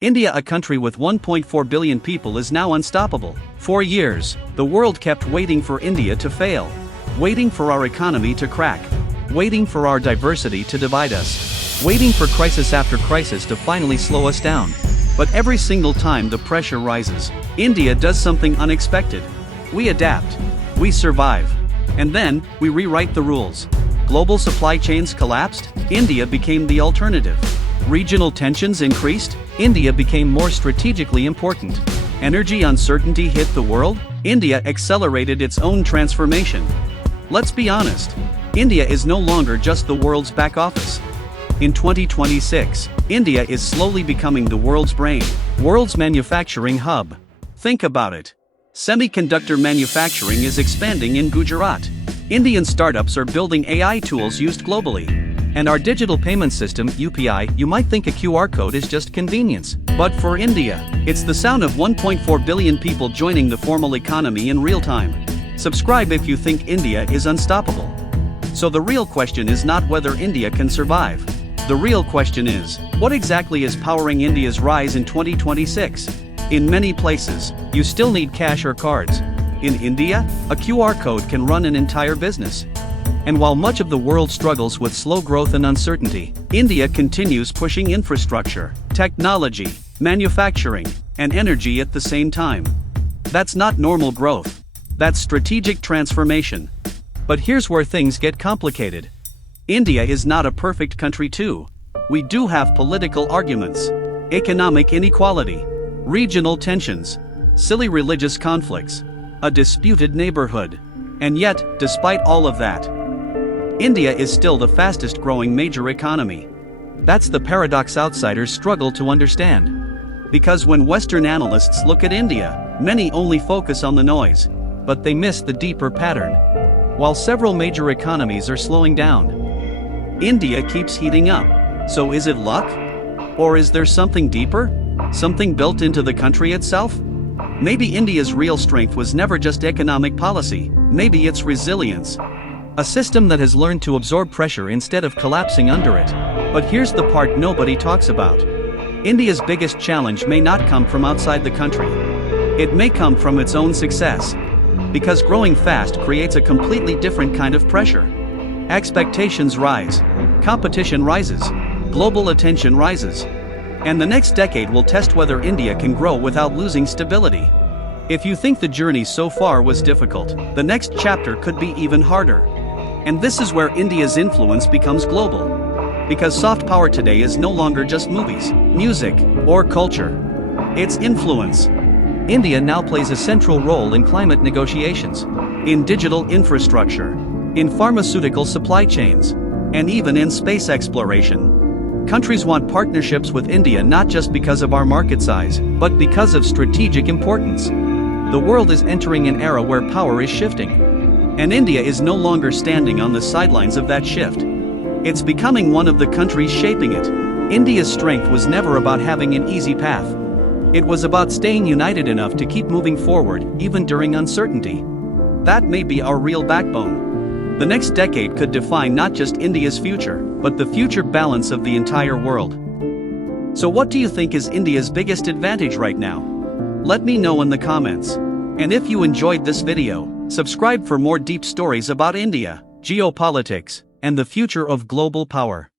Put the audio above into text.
India, a country with 1.4 billion people, is now unstoppable. For years, the world kept waiting for India to fail, waiting for our economy to crack, waiting for our diversity to divide us, waiting for crisis after crisis to finally slow us down. But every single time the pressure rises, India does something unexpected. We adapt, we survive, and then we rewrite the rules. Global supply chains collapsed, India became the alternative. Regional tensions increased, India became more strategically important. Energy uncertainty hit the world, India accelerated its own transformation. Let's be honest, India is no longer just the world's back office. In 2026, India is slowly becoming the world's brain, world's manufacturing hub. Think about it. Semiconductor manufacturing is expanding in Gujarat. Indian startups are building AI tools used globally. And our digital payment system, UPI, you might think a QR code is just convenience. But for India, it's the sound of 1.4 billion people joining the formal economy in real time. Subscribe if you think India is unstoppable. So the real question is not whether India can survive. The real question is, what exactly is powering India's rise in 2026? In many places, you still need cash or cards. In India, a QR code can run an entire business. And while much of the world struggles with slow growth and uncertainty, India continues pushing infrastructure, technology, manufacturing, and energy at the same time. That's not normal growth. That's strategic transformation. But here's where things get complicated. India is not a perfect country too. We do have political arguments, economic inequality, regional tensions, silly religious conflicts, a disputed neighborhood. And yet, despite all of that, India is still the fastest growing major economy. That's the paradox outsiders struggle to understand. Because when Western analysts look at India, many only focus on the noise, but they miss the deeper pattern. While several major economies are slowing down, India keeps heating up. So is it luck? Or is there something deeper? Something built into the country itself? Maybe India's real strength was never just economic policy, maybe it's resilience. A system that has learned to absorb pressure instead of collapsing under it. But here's the part nobody talks about. India's biggest challenge may not come from outside the country. It may come from its own success. Because growing fast creates a completely different kind of pressure. Expectations rise, competition rises, global attention rises. And the next decade will test whether India can grow without losing stability. If you think the journey so far was difficult, the next chapter could be even harder. And this is where India's influence becomes global. Because soft power today is no longer just movies, music, or culture. It's influence. India now plays a central role in climate negotiations, in digital infrastructure, in pharmaceutical supply chains, and even in space exploration. Countries want partnerships with India not just because of our market size, but because of strategic importance. The world is entering an era where power is shifting. And India is no longer standing on the sidelines of that shift. It's becoming one of the countries shaping it. India's strength was never about having an easy path. It was about staying united enough to keep moving forward, even during uncertainty. That may be our real backbone. The next decade could define not just India's future, but the future balance of the entire world. So what do you think is India's biggest advantage right now? Let me know in the comments. And if you enjoyed this video, subscribe for more deep stories about India, geopolitics, and the future of global power.